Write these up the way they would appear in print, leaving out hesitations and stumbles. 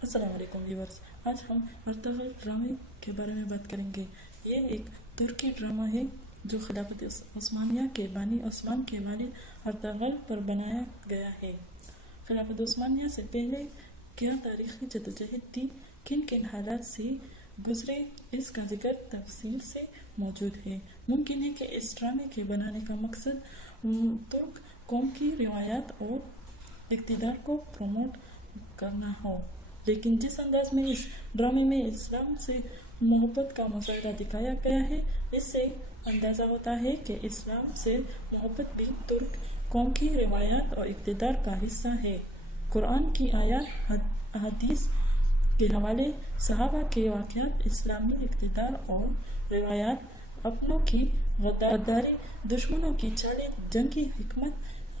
अस्सलाम वालेकुम व्यूअर्स। आज हम अर्तुगरुल ड्रामे के बारे में बात करेंगे। ये एक तुर्की ड्रामा है जो खिलाफत उस्मानिया के बानी उस्मान के वालिद अर्तुगरुल पर बनाया गया है। खिलाफत उस्मानिया से पहले क्या तारीखी जदोजहद थी, किन किन हालात से गुजरे, इसका जिक्र तफसील से मौजूद है। मुमकिन है कि इस ड्रामे के बनाने का मकसद तुर्क कौम की रिवायात और इक़्तिदार को प्रमोट करना हो, लेकिन जिस अंदाज में इस ड्रामे में इस्लाम से मोहब्बत का मुजाहरा दिखाया गया है, इससे अंदाज़ा होता है कि इस्लाम से मोहब्बत भी तुर्क कौम की रिवायात और इक़्तिदार का हिस्सा है। कुरान की आयत, हदीस के हवाले, सहाबा के वाक़यात, इस्लामी इक़्तिदार और रिवायात, अपनों की गद्दारी, दुश्मनों की चालें, जंग की हिकमत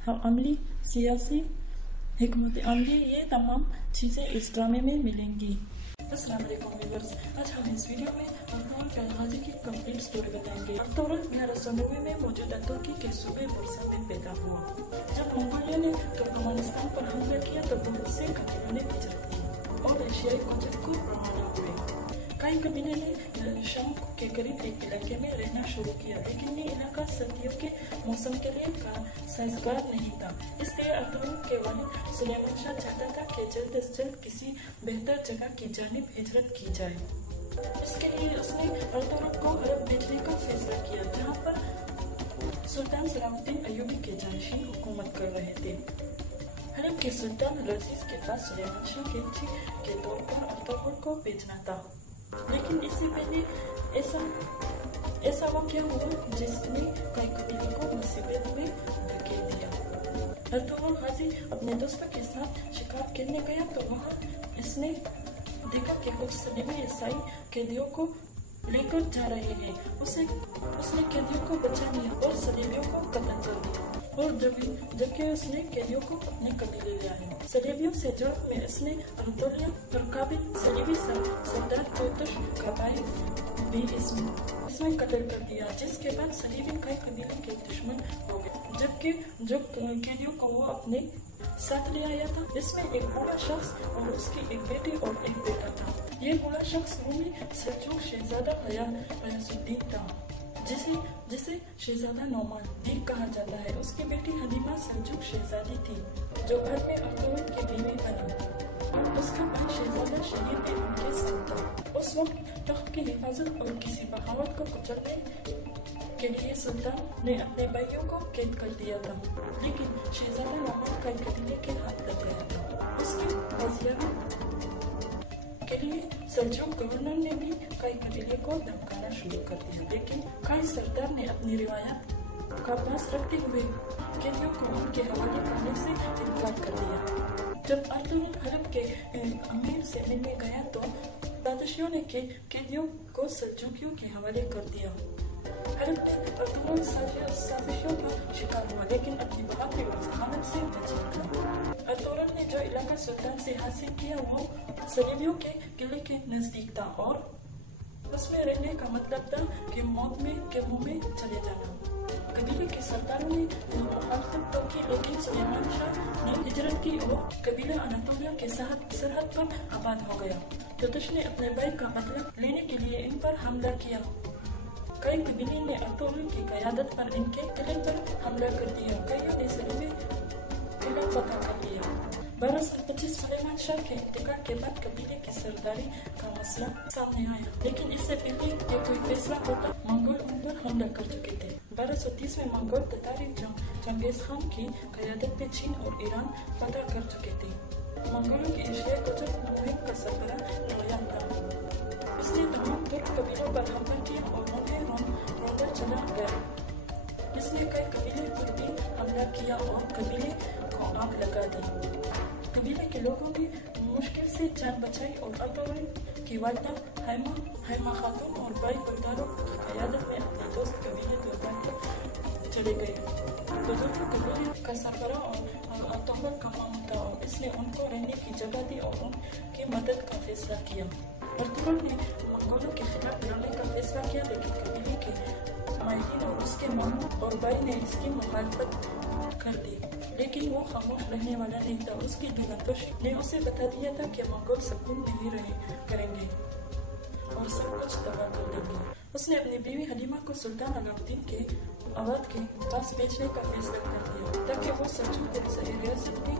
अमली, सियासी हिकमत अमली, ये तमाम चीज़ें इस ड्रामे में मिलेंगी। अस्सलाम वालेकुम व्यूअर्स, आज हम इस वीडियो में अर्तुगरुल गाजी की कंप्लीट स्टोरी बताएंगे। अर्तुगरुल 1190 में मौजूदा तुर्की के सूबे बुर्सा में पैदा हुआ। जब मंगोलिया ने तुर्कमानिस्तान पर हमला किया तो बहुत से कबीलों ने हिजरत की और एशियाई कुतुब को रवाना हुए। कई कबीले ने शाम के करीब एक इलाके में रहना शुरू किया, लेकिन ये इलाका सर्दियों के मौसम के लिए साजगार नहीं था। इसलिए अर्तुगरुल के वालिद सुलेमान शाह चाहता था कि जल्द से जल्द किसी बेहतर जगह की जानिब हिजरत की जाए। इसके लिए उसने अर्तुगरुल को हरब भेजने का फैसला किया, जहाँ पर सुल्तान सलामुद्दीन अय्यूबी के जानशीन हुकूमत कर रहे थे। हरब के सुल्तान रजीज के पास सुलेमान शाह के तौर पर अर्तुगरुल को भेजना था, लेकिन इससे पहले ऐसा वाक़या हुआ जिसने कई कबीलों को मुसीबत में धकेल दिया। अर्तुगरुल गाजी अपने दोस्तों के साथ शिकार खेलने गया तो वहाँ इसने देखा कि कुछ सलीबी ईसाई कैदियों को लेकर जा रहे हैं। उसने कैदियों को बचा लिया और सलीबियों को कत्ल कर दिया, और जबकि उसने कैदियों को अपने कबीले ले आए। सलीबियों से जुड़प में उसने अंतोलिया और काबिल सलीबी सरदार तोतश कबाइल भी इसमें कत्ल कर दिया, जिसके बाद सलीबी कई कबीलों के दुश्मन हो गए। जबकि जो कैदियों को वो अपने साथ ले आया था, इसमें एक बूढ़ा शख्स और उसकी एक बेटी और एक बेटा था। ये बूढ़ा शख्स रूमी सेल्जुक शहजादा गयासुद्दीन था, जिसे शहजादा नौमान दीक कहा जाता है। उसकी बेटी हलीमा सेल्जुक शहजादी थी, जो बाद में अर्तुगरुल की बीवी बनी, और उसका भाई शहजादा शहीद भी उनके साथ था। उस वक्त तख्त की हिफाजत और किसी बगावत को कुचलने के लिए सुल्तान ने अपने भाइयों को कैद कर दिया था, लेकिन शहजादा नौमान कई कबीले के हाथ लग गया था। उसकी वज़ीयत के लिए सेल्जुक गवर्नर ने भी कई कबीले को धमकाना शुरू कर दिया, लेकिन कई सरदार ने अपनी रिवायत का पास रखते हुए कैदियों को उनके हवाले करने से इनकार कर दिया। जब अर्तुगरुल हरब के अमीर से मिलने गया तो साजिशियों ने कैदियों को सेल्जुकियों के हवाले कर दिया। हरब में अर्तुगरुल साजिशों का शिकार हुआ, लेकिन अपनी बहादुरी और जहानत से बच निकला। अर्तुगरुल ने जो इलाका सुल्तान से हासिल किया वो सलीबियों के किले के नजदीक था, और उसमें रहने का मतलब था कि मौत के मुंह में चले जाना। कबीले के सरदारों ने मुखालफत तो की, लेकिन सुलेमान शाह ने हिजरत की और कबीला अनातोलिया के सरहद पर आबाद हो गया। तोतश ने अपने भाई का बदला लेने के लिए इन पर हमला किया। कई कबीले ने अर्तुगरुल की क़यादत पर इनके किले पर हमला कर दिया। कईयों ने सलीबी किला फतह कर लिया। 1225 सुलेमान शाह के इंतकाल के बाद कबीले की सरदारी का मसला सामने आया, लेकिन इससे पहले कि कोई फैसला होता मंगोल उन पर हमला कर चुके थे। 1230 में मंगोल ततारी चंगेज खान की क़यादत में चीन और ईरान फतह कर चुके थे। मंगोलों की एशियाई कुतुब मुहिम का सरबराह नौयान था। इसने तमाम तुर्क कबीलों पर हमला किया और उन्हें रोंदर चला गया। इसने कई कबीले पर भी हमला किया और कबीले को आग लगा दी। कबीले के लोगों ने मुश्किल से जान बचाई और अर्तुगरुल की वालिदा हैमा खातून और भाई बरदारों की क़यादत में अपने दोस्त कबीले दोरदान पर चले गए। दोरदान कबीले का सरबराह और अर्तुगरुल का मामू था, और इसने उनको रहने की जगह दी और उनकी मदद का फैसला किया। अर्तुगरुल ने मंगोलों के खिलाफ लड़ने का फैसला किया, लेकिन कबीले के माहिरीन और उसके मामू और भाई ने इसकी मुखालफत कर दी, लेकिन वो खामोश रहने वाला नहीं था। उसकी दुल्हन ने उसे बता दिया था कि मंगोल सकून नहीं रहे करेंगे और सब कुछ तबाह कर देंगे। उसने अपनी बीवी हलीमा को सुल्तान अलाउद्दीन के अवध के पास भेजने का फैसला कर लिया ताकि वो सल्तनत के रियासत में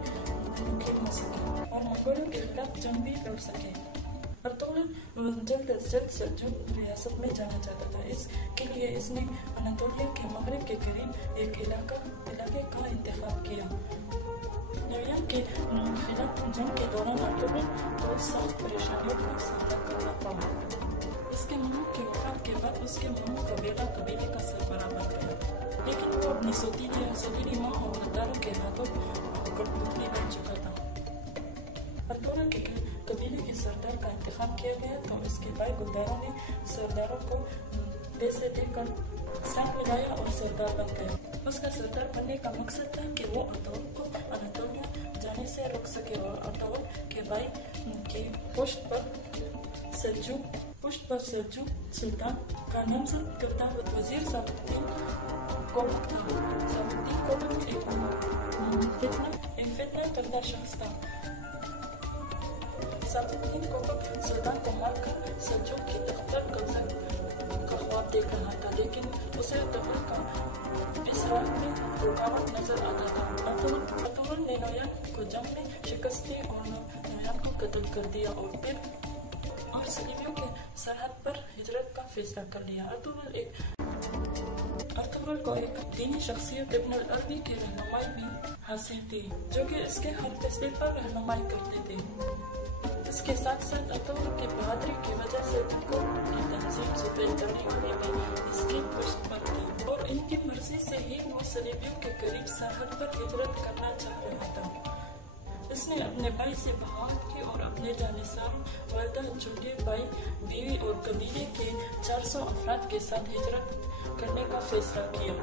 मुखिम हो सके और मंगोलों के खिलाफ जंग भी लड़ सके। अर्तुगरुल जल्द अज जल्द सल्जूक रियासत में जाना चाहता था। इसके लिए इसने अनातोलिया के मगरब के करीब एक इलाके का इंतखाब किया। नवियन के खिलाफ जंग के दौरान अर्तुगरुल को सख्त परेशानियों का सामना करना पड़ा। इसके मामू के वफात के बाद उसके मामू का बेटा कबीले का सरबराह बन गया, लेकिन वो अपनी सौतीली माँ और गद्दारों के हाथों कठपुतली बन चुका था। अर्तुगरुल के कबीले के सरदार का इंतखाब किया गया तो इसके भाई गद्दारों ने सरदारों को पैसे देकर साथ मिलाया और सरदार बन गया। उसका सरदार बनने का मकसद था कि वो अर्तुगरुल को अनातोलिया जाने से रोक सके और अर्तुगरुल के भाई की पुष्ट पर सेल्जुक सुल्तान का नामजद करता वजीर साबुद्दीन कोकब था। साबुद्दीन कोकब एक फितना करता शख्स था। साबुद्दीन कोकब सुल्तान को मारकर सेल्जुक की तख्त पर कब्जा का ख्वाब देख रहा था, लेकिन उसे अर्तुगरुल का इस राह में रुकावट नजर आता था। अर्तुगरुल ने नोयान को जंग में शिकस्त दी और नोयान को कत्ल कर दिया और सलीबियों के सरहद पर हिजरत का फैसला कर लिया। अर्तुगरुल को एक दीनी शख्सियत इब्न अल-अरबी की रहनुमाई भी हासिल थी, जो कि इसके हर फैसले पर रहनुमाई करते थे। इसके साथ साथ अर्तुगरुल की बहादुरी की वजह से उनको की तंजीम सफेद दाढ़ी वाले भी इसकी पुष्ट पर थी और इनकी मर्जी से ही वो सलीबियों के करीब सरहद पर हिजरत करना चाह रहा था। इसने अपने भाई से बगावत की और अपने जानिसार वालिदा, छोटे भाई, बीवी और कबीले के 400 अफराद के साथ हिजरत करने का फैसला किया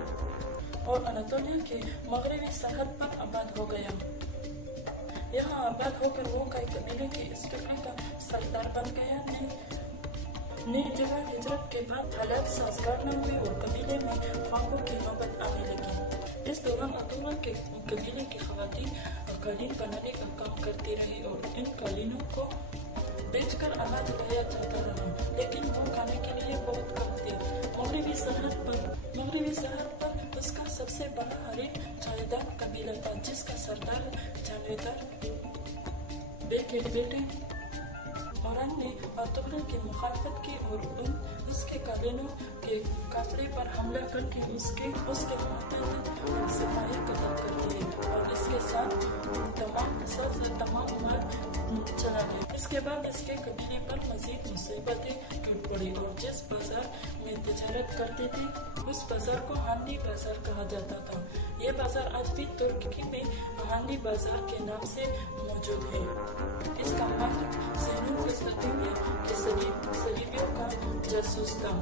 और अनातोलिया के मगरबी सरहद पर आबाद हो गया। यहाँ आबाद होकर वो कई कबीले के इस टुकड़े का सरदार बन गया। नई जगह हिजरत के बाद हालात साजगार न हुए और कबीले में फाकों की नौबत आने लगी। इस दौरान अर्तुगरुल के कबीले की खवातीन कालीन बनाने का काम करती रही और इन कालीनों को बेचकर अनाज लाया जाता रहा, लेकिन वो खाने के लिए बहुत कम थे। मगरबी सरहद पर उसका सबसे बड़ा हरीफ जावेदार कबीला था, जिसका सरदार जावेदार के बेटे औरन ने अर्तुगरुल की मुखालफत की और उसके कालीनों के काफिले पर हमला करके उसके सिपाही कत्ल कर दिए और इसके साथ तमाम माल चला गया। इसके बाद इसके कबीले पर मजीद मुसीबतें टूट पड़ी और जिस बाजार में तिजारत करते थे उस बाजार को हांडी बाजार कहा जाता था। ये बाजार आज भी तुर्की में हांडी बाजार के नाम से मौजूद है। इसका मालिक ज़ैनुल इस्लातिया के सलीबियों का जासूस था।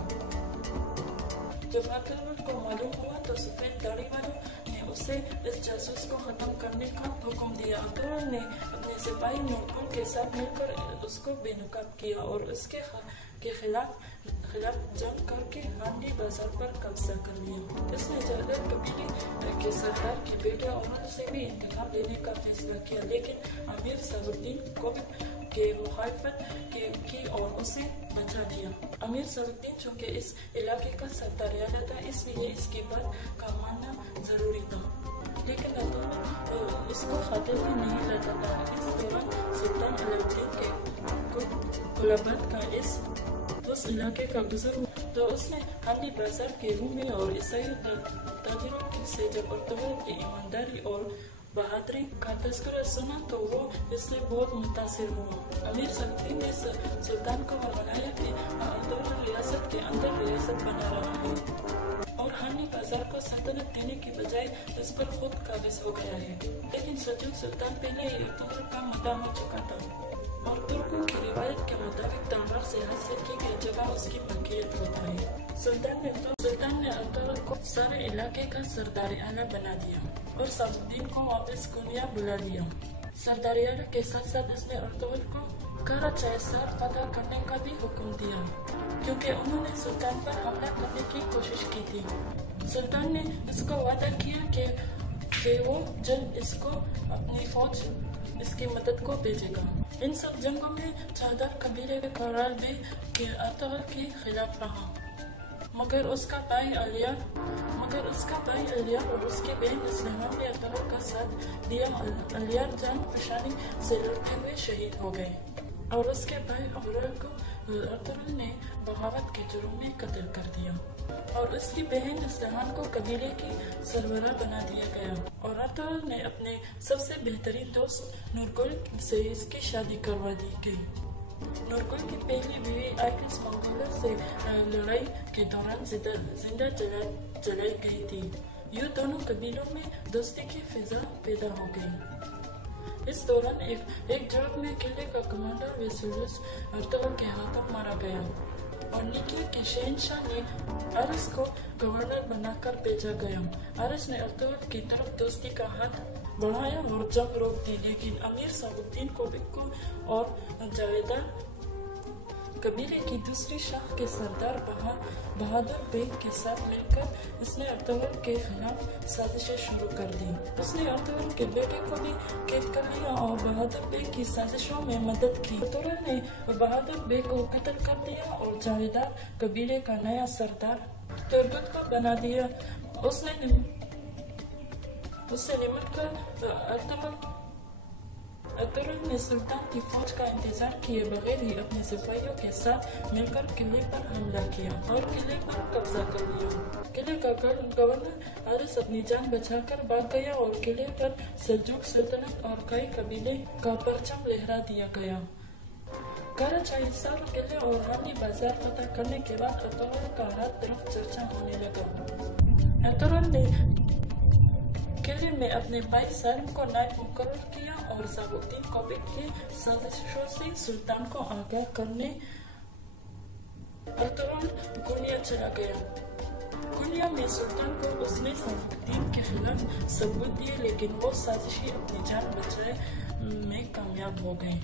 जब अर्तुगरुल को मालूम हुआ तो सफेद दाढ़ी वालों ने उसे इस जासूस को खत्म करने का हुक्म दिया। अर्तुगरुल ने अपने सिपाही नूरकुल के साथ मिलकर उसको बेनकाब किया और उसके खिलाफ जंग करके हांडी बाजार पर कब्जा कर लिया। इसने जावेदार कबीले के सरदार के बेटे औरत से भी इंतखाब लेने का फैसला किया, लेकिन अमीर साबुद्दीन कोकब के मुखालफत की और उसे बचा दिया। अमीर साबुद्दीन चूंकि इस इलाके का सरदार था, इसलिए इसकी बात का मानना जरूरी था, लेकिन अर्तुगरुल इसको खातिर में नहीं लाता था। इस दौरान सुल्तान अलाउद्दीन के गुलाबात का उस इलाके का गुजर हुआ तो उसने हांडी बाजार के रूमी और ईसाई ताजिरों से जब अर्तुगरुल की ईमानदारी और बहादुरी का तस्करा सुना तो वो इससे बहुत मुतासिर हुआ। अमीर साबुद्दीन ने सुल्तान को फरमाया कि अर्तुगरुल रियासत के अंदर रियासत बना रहा है और हांडी बाजार को सल्तनत देने की बजाय इस पर खुद काबिज हो गया है। लेकिन सेल्जुक सुल्तान पहले ही अर्तुगरुल का मुद्दा हो चुका था और तुर्कों की रिवायत के मुताबिक तलवार से हासिल की गई जगह उसकी मलकियत होता है। सुल्तान ने अर्तुगरुल को सारे इलाके का सरदार आला बना दिया और साबुद्दीन को वापस कुनिया बुला लिया। सरदार आला के साथ साथ उसने अर्तुगरुल को कराचाईसार फतह करने का भी हुक्म दिया, क्योंकि उन्होंने सुल्तान पर हमला करने की कोशिश की थी। सुल्तान ने इसको वादा किया कि کہ وہ جلد اس کو اپنی فوج اس کی مدد کو بھیجے گا۔ ان سب جنگوں میں چادر قبیلے کے قرار بھی کہ ارطغرل کے خلاف رہا، مگر اس کا بھائی الیار اور اس کی بہن سلیمان نے ارطغرل کا ساتھ دیا۔ الیار جان فشانی سے لڑتے ہوئے شہید ہو گئے اور اس کے بھائی ارطغرل نے بغاوت کے جرم میں قتل کر دیا، اور اس کی بہن سلیمان کو قبیلے کی سربراہ بنا دیا گیا، اور ارطغرل نے اپنے سب سے بہترین دوست نورگل سے اس کی شادی کروا دی گئی۔ نورگل کی پہلی بیوی آئکس منگولا سے لڑائی کے دوران زندہ جلائی گئی تھی۔ یوں دونوں قبیلوں میں دوستی کی فضا پیدا ہو گئی۔ اس دوران ایک جنگ میں قلعے کا کمانڈر ویسولیوس ارطغرل کے ہاتھوں مارا گیا، اور نیکیا کے شہنشاہ نے ارس کو گورنر بنا کر بھیجا گیا۔ ارس نے ارطغرل کی طرف دوستی کا ہاتھ بڑھایا اور جنگ روک دی، لیکن امیر صاحب الدین کوبکو اور جاویدار قبیلے کی دوسری شاخ کے سردار بہادر بیگ کے ساتھ مل کر اس نے ارطغرل کے خلاف سازشیں شروع کر دی۔ اس نے ارطغرل کے بیٹے کو بھی قید کر لیا اور بہادر بیگ کی سازشوں میں مدد کی۔ ارطغرل نے بہادر بیگ کو قتل کر دیا اور جاویدار قبیلے کا نیا سردار ترگت کو بنا دیا۔ اس سے نمٹ کر ارطغرل نے سلطان کی فوج کا انتظار کیے بغیر ہی اپنے سپاہیوں کے ساتھ مل کر قلعے پر حملہ کیا اور قلعے پر قبضہ کر لیا۔ قلعے کا گورنر ارس اپنی جان بچا کر بھاگ گیا اور قلعے پر سلجوق سلطنت اور کئی قبیلے کا پرچم لہرا دیا گیا۔ قلعہ چاہیسار قلعے اور حالی بازار فتح کرنے کے بعد ارطغرل کا ہر طرف چرچا ہونے لگا۔ ارطغرل نے قلعے میں اپنے بھائی سالم کو نائب مقرر کیا اور صاحب الدین کوبک کی سازشوں سے سلطان کو آگاہ کرنے ارطغرل گونیا چلا گیا۔ گونیا میں سلطان کو اس نے صاحب الدین کے خلاف ثبوت دیے، لیکن وہ سازشی اپنی جان بچائے میں کامیاب ہو گئے۔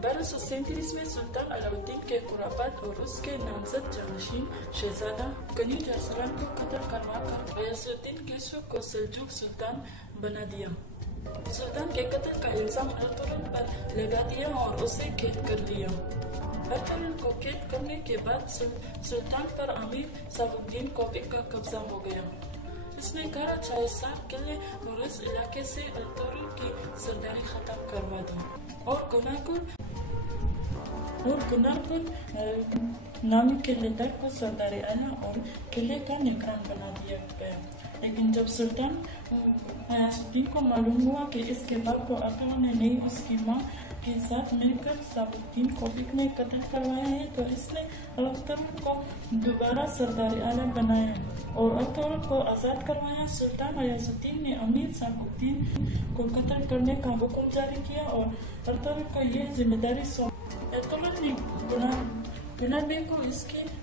1237 میں سلطان علاؤالدین کے قرابات اور اس کے نامزد جانشین شہزادہ کنیز ارسلان کو قتل کروا کر غیاث الدین کیسو کو سلجوق سلطان بنا دیا۔ سلطان کے قتل کا الزام ارطغرل پر لگا دیا اور اسے قید کر لیا۔ ارطغرل کو قید کرنے کے بعد سلطان پر امیر صاحب الدین کوبک کا قبضہ ہو گیا۔ اس نے قلعہ چاہیسار قلعے اور اس علاقے سے ارطغرل کی سرداری ختم کروا دی اور گنارگل نامی قلعے دار کو سردار اعلیٰ اور قلعے کا نگران بنا دیا گیا۔ لیکن جب سلطان غیاث الدین کو معلوم ہوا کہ اس کے باپ کو ارطغرل نے نہیں اس کی ماں کے ساتھ مل کر صاحب الدین کوبک نے قتل کروایا ہے، تو اس نے ارطغرل کو دوبارہ سردار اعلیٰ بنایا اور ارطغرل کو آزاد کروایا۔ سلطان غیاث الدین نے امیر صاحب الدین کو قتل کرنے کا حکم جاری کیا اور ارطغرل کو یہ ذمہ داری سونپی۔ ارطغرل نے گنار بیگ کو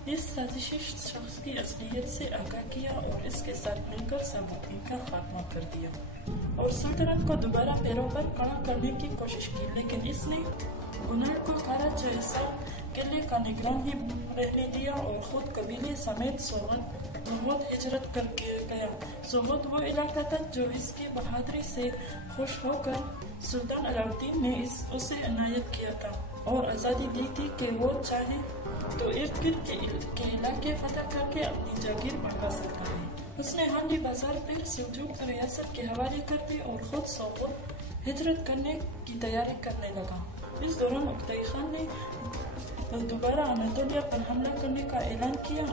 اس سازشی شخص کی اصلیت سے آگاہ کیا اور اس کے ساتھ مل کر صاحب الدین کا خاتمہ کر دیا اور سلطنت کو دوبارہ پیروں پر کھڑا کرنے کی کوشش کی، لیکن اس نے گنار کو قلعہ چاہیسار قلعے کا نگران ہی رہنے دیا اور خود قبیلے سمیت سوغد ہجرت کر کے گیا۔ سوغد وہ علاقہ تھا جو اس کی بہادری سے خوش ہو کر سلطان علاؤالدین نے اسے عنایت کیا تھا اور آزادی دی تھی کہ وہ چاہے تو ارد گرد کے علاقے فتح کر کے اپنی جاگیر بڑھا سکتا ہے۔ اس نے حالی بازار پھر سلجوق ریاست کے حوالے کر دی اور خود سوغد ہجرت کرنے کی تیاری کرنے لگا۔ اس دوران اکتئی خان نے دوبارہ اناطولیہ پر حملہ کرنے کا اعلان کیا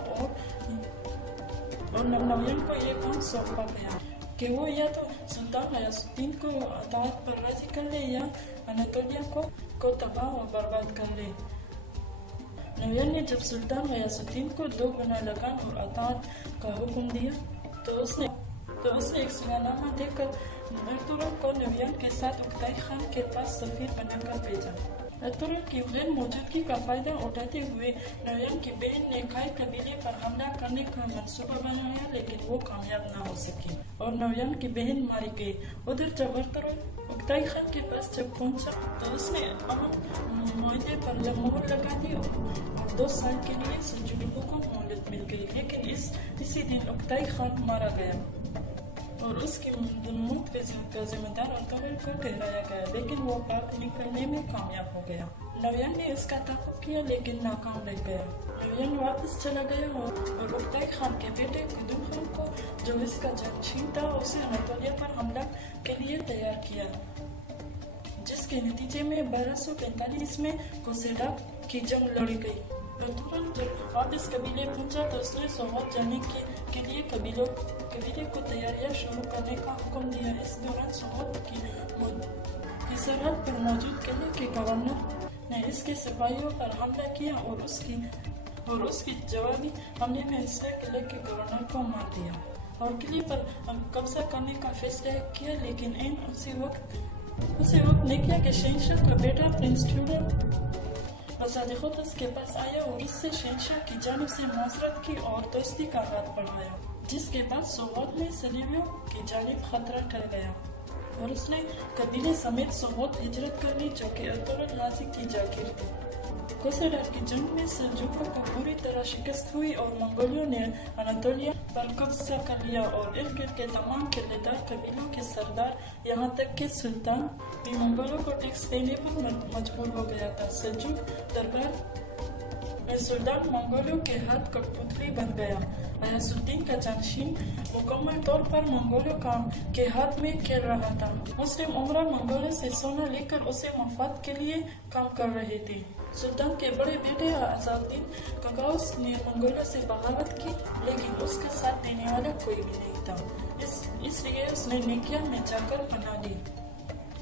اور نویان کو یہ کام سونپا گیا کہ وہ یا تو سلطان غیاث الدین کو اطاعت پر راضی کر لے یا اناطولیہ کو تباہ و برباد کر لے۔ نویان نے جب سلطان غیاث الدین کو 2 گنا لگان اور اطاعت کا حکم دیا تو اس نے ایک صلاح نامہ دے کر ارطغرل کو نویان کے ساتھ اکتئی خان کے پاس سفیر بنا کر بھیجا۔ ارطغرل کی غیر موجودگی کا فائدہ اٹھاتے ہوئے نویان کی بہن نے کئی قبیلے پر حملہ کرنے کا منصوبہ بنایا، لیکن وہ کامیاب نہ ہو سکی اور نویان کی بہن ماری گئی۔ ادھر جب ارطغرل اکتئی خان کے پاس جب پہنچا تو اس نے امن معاہدے پر مہر لگا دی اور 2 سال کے لیے سلجوقیوں کو مہلت مل گئی، لیکن اسی دن اکتئی خان مارا گیا۔ اور اس کی موت کا ذمہ دار ارطغرل کو ٹھہرایا گیا، لیکن وہ پاک نکلنے میں کامیاب ہو گیا۔ نوین نے اس کا تعاقب کیا لیکن ناکام رہ گیا۔ نوین واپس چلا گیا اور اکتائی خان کے بیٹے قدوم خان کو، جو اس کا جانشین تھا، اسے اناطولیہ پر حملہ کے لیے تیار کیا، جس کے نتیجے میں 1245 میں کوسیڈاک کی جنگ لڑی گئی۔ ارطغرل جب واپس قبیلے پہنچا تو اس نے سوات جانے کے لیے قبیلے کو تیاریاں شروع کرنے کا حکم دیا۔ اس دوران سوات کی سرحد پر موجود قلعے کے گورنر نے اس کے سپاہیوں پر حملہ کیا اور اس کی جوابی حملے میں اس نے قلعے کے گورنر کو مار دیا اور قلعے پر قبضہ کرنے کا فیصلہ کیا، لیکن اسی وقت نیکیا کے شہنشاہ کا بیٹا پرنس ٹیوڈر بزادخوتس کے پاس آیا اور اس سے شہنشاہ کی جانب سے معذرت کی اور دوستی کا ہاتھ بڑھایا، جس کے بعد سوات میں صلیبیوں کی جانب خطرہ ٹل گیا اور اس نے قبیلے سمیت سوات ہجرت کر لی، جو کہ ارطغرل غازی کی جاگیر تھی۔ کوسیڈاک کی جنگ میں سلجوقوں کو پوری طرح شکست ہوئی اور منگولیوں نے اناطولیہ پر قبضہ کر لیا اور ارد گرد کے تمام قلعے دار قبیلوں کے سردار، یہاں تک کہ سلطان بھی منگولوں کو ٹیکس دینے پر مجبور ہو گیا تھا۔ سلجوق دربار میں سلطان منگولوں کے ہاتھ کٹپتلی بن گیا۔ غیاث الدین کا جانشین مکمل طور پر منگولوں کے ہاتھ میں کھیل رہا تھا۔ مسلم امراء منگولوں سے سونا لے کر اسے مفاد کے لیے کام کر رہے تھے۔ سلطان کے بڑے بیٹے عزالدین کاکاؤس نے منگولوں سے بغاوت کی، لیکن اس کا ساتھ دینے والا کوئی بھی نہیں تھا، اس لیے اس نے نیکیا میں جا کر پناہ لی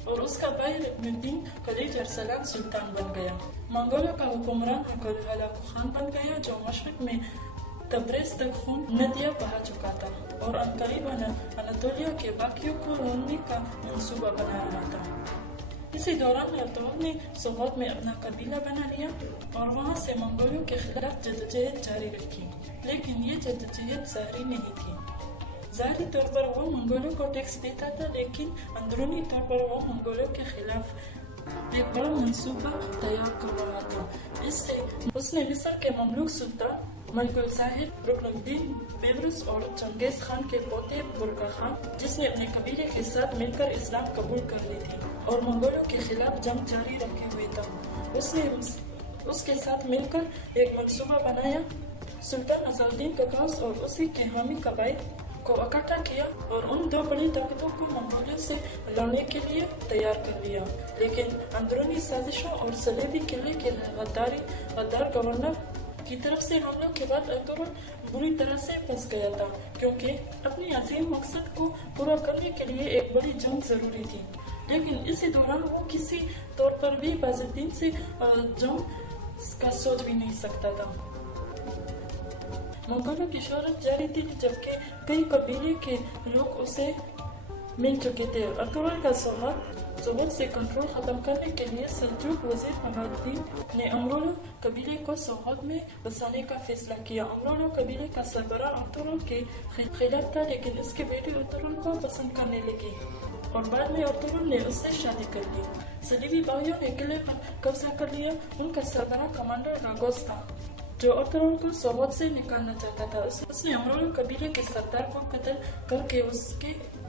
اور اس کا بھائی رکن الدین خلیج ارسلان سلطان بن گیا۔ منگولوں کا حکمران ہلاکو خان بن گیا، جو مشرق میں تبریز تک خون ندیاں بہا چکا تھا اور عنقریب اناطولیہ کے باقیوں کو روندنے کا منصوبہ بنا رہا تھا۔ اسی دوران ارطغرل نے سوات میں اپنا قبیلہ بنا لیا اور وہاں سے منگولوں کے خلاف جدوجہد جاری رکھی، لیکن یہ جدوجہد ظاہری نہیں تھی۔ ظاہری طور پر وہ منگولوں کو ٹیکس دیتا تھا، لیکن اندرونی طور پر وہ منگولوں کے خلاف ایک بڑا منصوبہ تیار کر رہا تھا۔ اس نے مصر کے مملوک سلطان ملک الظاہر رکن الدین بیبرس اور چنگیز خان کے پوتے برقع خان، جس نے اپنے قبیلے کے ساتھ مل کر اسلام قبول کر لی تھی اور منگولوں کے خلاف جنگ جاری رکھے ہوئے تھا، اس نے اس کے ساتھ مل کر ایک منصوبہ بنایا۔ سلطان عزالدین کاکاؤس اور اسی کے حامی قبائل کو اکٹھا کیا اور ان دو بڑی طاقتوں کو منگولوں سے لڑنے کے لیے تیار کر لیا، لیکن اندرونی سازشوں اور صلیبی قلعے کے غدار گورنر کی طرف سے حملوں کے بعد ارطغرل بری طرح سے پھنس گیا تھا، کیونکہ اپنی عظیم مقصد کو پورا کرنے کے لیے ایک بڑی جنگ ضروری تھی، لیکن اسی دوران وہ کسی طور پر بھی بازالدین سے جنگ کا سوچ بھی نہیں سکتا تھا۔ منگولوں کی شہرت جاری تھی، جبکہ کئی قبیلے کے لوگ اسے مل چکے تھے۔ ارطغرل کا سوات سے کنٹرول ختم کرنے کے لیے سلجوق وزیر علاؤالدین نے امرولو قبیلے کو سوات میں بسانے کا فیصلہ کیا۔ امرولو قبیلے کا سربراہ ارطغرل کے خلاف تھا، لیکن اس کے بیٹے ارطغرل کو پسند کرنے لگے اور بعد میں ارطغرل نے اس سے شادی کر لی۔ صلیبی باغیوں نے قلعے پر قبضہ کر لیا۔ ان کا سربراہ کمانڈر راگوس تھا، جو ارطغرل کو سوات سے نکالنا چاہتا تھا۔ اس نے امرولو قبیلے کے سردار کو قتل کر کے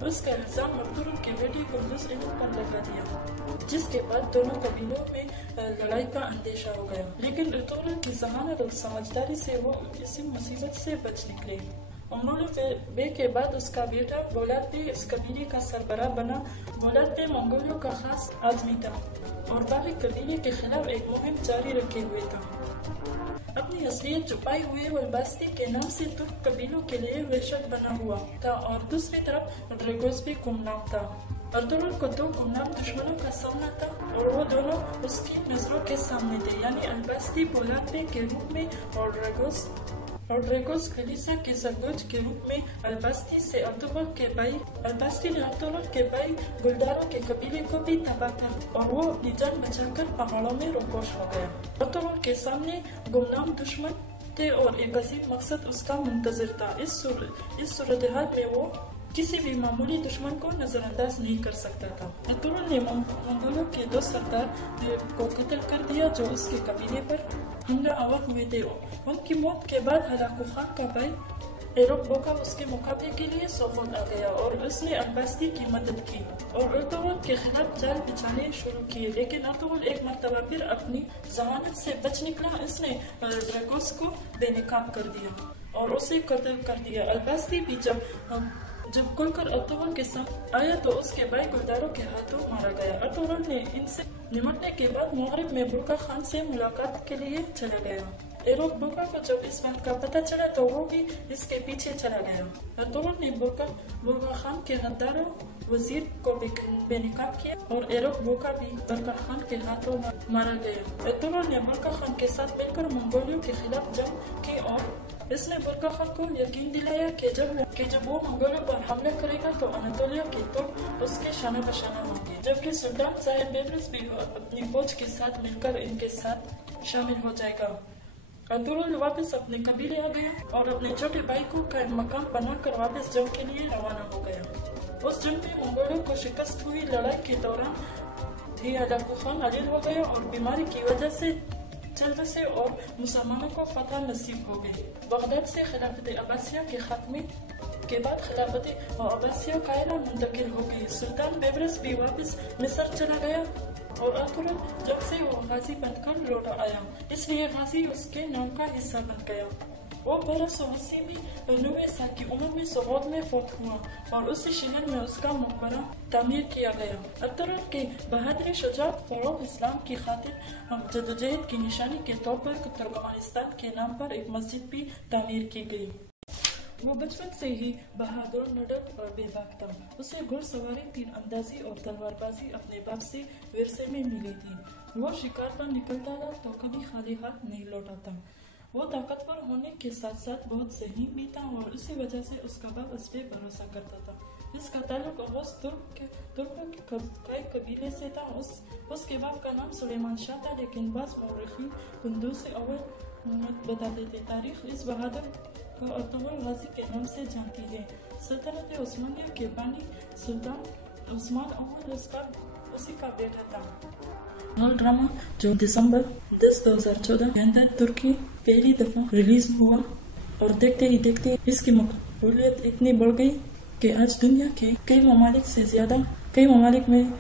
اس کا الزام ارطغرل کے بیٹے قندوز علم پر لگا دیا، جس کے بعد دونوں قبیلوں میں لڑائی کا اندیشہ ہو گیا، لیکن ارطغرل کی ذہانت اور سمجھداری سے وہ اس مصیبت سے بچ نکلے۔ امرولو بے کے بعد اس کا بیٹا بولاد بے اس قبیلے کا سربراہ بنا۔ بولاد بے منگولوں کا خاص آدمی تھا اور باقی قبیلے کے خلاف ایک مہم جاری رکھے ہوئے تھا۔ اپنی اصلیت چھپائے ہوئے وہ الباستی کے نام سے ترک قبیلوں کے لیے وحشت بنا ہوا تھا اور دوسری طرف ڈریگوس بھی گمنام تھا۔ ارطغرل کو دو گمنام دشمنوں کا سامنا تھا اور وہ دونوں اس کی نظروں کے سامنے تھے، یعنی الباستی بولاد بے کے روپ میں اور ڈریگوس کلیسا کے سردوج کے روپ میں۔ الباستی نے ارطغرل کے بھائی گلداروں کے قبیلے کو بھی تباہ کر اور وہ اپنی جان بچا کر پہاڑوں میں روپوش ہو گیا۔ ارطغرل کے سامنے گمنام دشمن تھے اور ایک عظیم مقصد اس کا منتظر تھا۔ اس صورتحال میں وہ کسی بھی معمولی دشمن کو نظر انداز نہیں کر سکتا تھا۔ ارطغرل نے منگولوں کے دو سردار کو قتل کر دیا جو اس کے قبیلے پر حملہ آور ہوئے تھے۔ ان کی موت کے بعد ہلاکو خان کا بھائی एरोक बोका उसके मुकाबले के लिए सोफोत आ गया और उसने अब्बासी की मदद की और अर्तुगरुल के खिलाफ जाल बिछाने शुरू किए, लेकिन अर्तुगरुल एक मरतबा फिर अपनी जमानत से बच निकला। इसने ड्रैगोस को बेनकाब कर दिया और उसे कत्ल कर दिया। अब्बासी भी जब खुलकर अर्तुगरुल के साथ आया तो उसके भाई गुलदारों के हाथों मारा गया। अर्तुगरुल ने इनसे निपटने के बाद मगरिब में बुरका खान से मुलाकात के लिए चला गया। एरोक बुरका को जब इस बात का पता चला तो वो भी इसके पीछे चला गया। अर्तुगरुल ने बुरका खान के गद्दारों वजीर को बेनकाब किया और एरोक बुरका भी बुरका खान के हाथों मारा गया। अर्तुगरुल ने बुरका खान के साथ मिलकर मंगोलियों के खिलाफ जंग की और इसने बुरका खान को यकीन दिलाया कि जब वो मंगोलियों पर हमला करेगा तो अनातोलिया के तोप उसके शाना बशाना होंगे, जबकि सुल्तान साहिब बेबरस भी अपनी फौज के साथ मिलकर इनके साथ शामिल हो जाएगा। अर्तुगरुल वापस अपने कबीले आ गया और अपने छोटे भाई को कायम मकाम बनाकर वापस जंग के लिए रवाना हो गया। उस जंग में मंगोलियों को शिकस्त हुई। लड़ाई के दौरान हलाकू खान अलील हो गए और बीमारी की वजह से चल बसे और मुसलमानों को फतह नसीब हो गई। बगदाद से खिलाफत अब्बासिया के खात्मे के बाद खिलाफत अब्बासिया कायरा मुंतकिल हो गई। सुल्तान बेबरस भी वापस मिस्र चला गया और अर्तुगरुल जब से वो गाजी बनकर लौट आया, इसलिए गाजी उसके नाम का हिस्सा बन गया। वो 1280 में 9 साल की उम्र में सोगोद में फौत हुआ और उसी शहर में उसका मकबरा तामीर किया गया। अर्तुगरुल के बहादुरी शुजाअत फरोग़ इस्लाम की खातिर जद्दोजहद की निशानी के तौर पर तुर्कमानिस्तान के नाम पर एक मस्जिद भी तामीर की गई। वो बचपन से ही बहादुर, निडर और बेबाक था। उसे घुड़सवारी, तीर अंदाजी और तलवारबाजी अपने बाप से विरसे में मिली थी। वो शिकार पर निकलता था तो कभी खाली हाथ नहीं लौटा था। वो ताकतवर होने के साथ साथ बहुत ज़हीन भी था और इसी वजह से उसका बाप उस पर भरोसा करता था। इसका ताल्लुक अवस तुर्कों के कबीले से था। उसके बाप का नाम सुलेमान शाह था, लेकिन बाज़ मौरखीन कुंदूज़ अव्वल बताते थे। तारीख इस बहादुर को अर्तुगरुल गाजी के नाम से जानती है। सल्तनत उस्मानिया के बानी सुल्तान उस्मान अव्वल उसी का बेटा था। ड्रामा जो दिसंबर 10, 2014 के अंदर तुर्की पहली दफा रिलीज हुआ और देखते ही देखते इसकी मकबूलियत इतनी बढ़ गई कि आज दुनिया के कई ममालिक में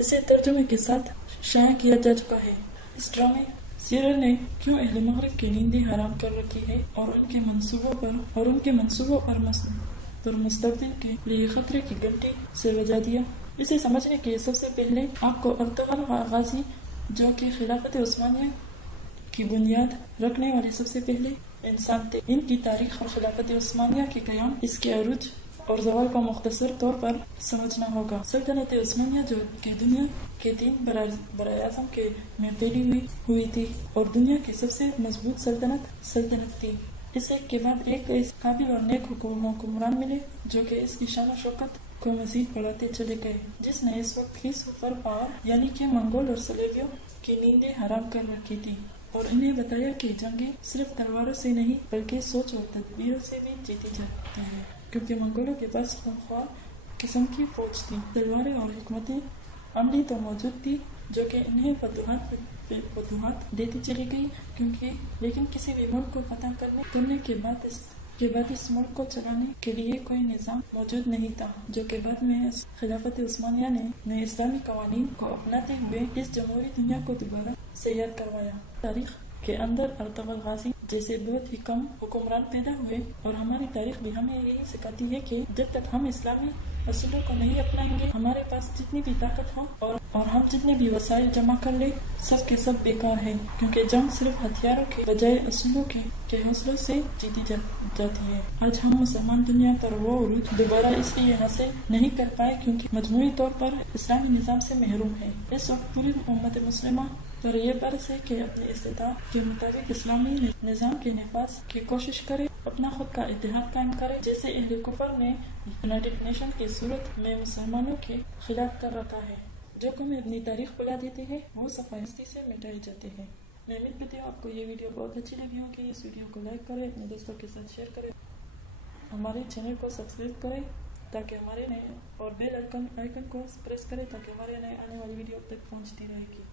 इसे तर्जुमे के साथ शाया किया जा चुका है। इस ड्रामे सीरियल ने क्यों अहले मगरिब की नींदें हराम कर रखी है और उनके मंसूबों पर मुस्तकबिल के लिए खतरे की घंटी से बजा दिया। इसे समझने के लिए सबसे पहले आपको अर्तुगरुल गाजी, जो कि खिलाफत उस्मानिया की बुनियाद रखने वाले सबसे पहले इंसान थे, इनकी तारीख और खिलाफत उस्मानिया के क़याम, इसके अरूज और ज़वाल को मुख्तसर तौर पर समझना होगा। सल्तनत उस्मानिया जो कि दुनिया के 3 बराए-आज़म के में फैली हुई थी और दुनिया की सबसे मजबूत सल्तनत थी। इसे के बाद एक काबिल और नेक हुक्मरान मिले जो कि इसकी शान और शौकत को मजीद बढ़ाते चले गए, जिसने इस वक्त की सुपर पावर यानी कि मंगोल और सलेबियों की नींदें हराम कर रखी थी और इन्हें बताया कि जंगें सिर्फ तलवारों से नहीं बल्कि सोच और तदबीरों से भी जीती जाती हैं, क्योंकि मंगोलों के पास खूंखार किस्म की फौज थी। तलवारें और हिकमतें अमली तो मौजूद थी जो कि इन्हें फतूहात देती चली गई, लेकिन किसी भी मुल्क को फतह करने के बाद इस मुल्क को चलाने के लिए कोई निज़ाम मौजूद नहीं था, जो कि बाद में खिलाफत उस्मानिया ने इस्लामी कवानीन को अपनाते हुए इस जमहूरी दुनिया को दोबारा से याद करवाया। तारीख के अंदर अर्तुगरुल गाजी जैसे बहुत ही कम हुक्मरान पैदा हुए और हमारी तारीख भी हमें यही सिखाती है कि जब तक हम इस्लामी असूलों को नहीं अपनाएंगे, हमारे पास जितनी भी ताकत हो और हम जितने भी वसाइल जमा कर ले, सब के सब बेकार है, क्योंकि जंग सिर्फ हथियारों के बजाय असूलों के हौसलों से जीती जाती है। आज हम मुसलमान दुनिया पर वो उरूज दोबारा इसलिए हासिल नहीं कर पाए क्योंकि मजमूई तौर पर इस्लामी निज़ाम से महरूम है। इस वक्त पूरी उम्मत मुस्लिमा पर यह फर्ज है कि अपने इस्तिताअत के मुताबिक इस्लामी निज़ाम के नफाज की कोशिश करे, अपना खुद का इत्तेहाद कायम करे, जैसे अहले कुफर ने यूनाइटेड नेशन की सूरत में मुसलमानों के खिलाफ कर रखा है। जो कौमें अपनी तारीख भुला देते हैं वो सफाई से मिटाए जाते हैं। मैं उम्मीद करती हूँ आपको ये वीडियो बहुत अच्छी लगी होगी। इस वीडियो को लाइक करें, अपने दोस्तों के साथ शेयर करें, हमारे चैनल को सब्सक्राइब करें ताकि हमारे नए और बेल आइकन को प्रेस करें ताकि हमारे नए आने वाली वीडियो तक पहुँचती रहेगी।